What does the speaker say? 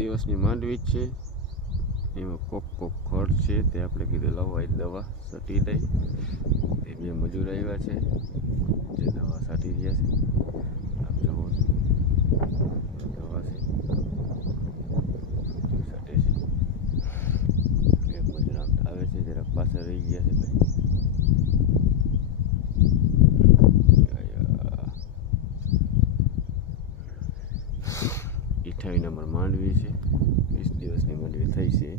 દિવસની માંડવી જ છે, એમાં કોક ખર્ચ છે તે આપણે કીધું લાવવા દવા છટી દઈ. તે બે મજૂર આવ્યા છે જે દવા છાંટી રહ્યા છે. આપ જોવો છો દવા છે છાંટે છે. એક મજૂર આમ આવે છે, જરાક પાછળ રહી ગયા છે ભાઈ. 28 નંબર માંડવી છે, 20 દિવસની માંડવી થઈ છે.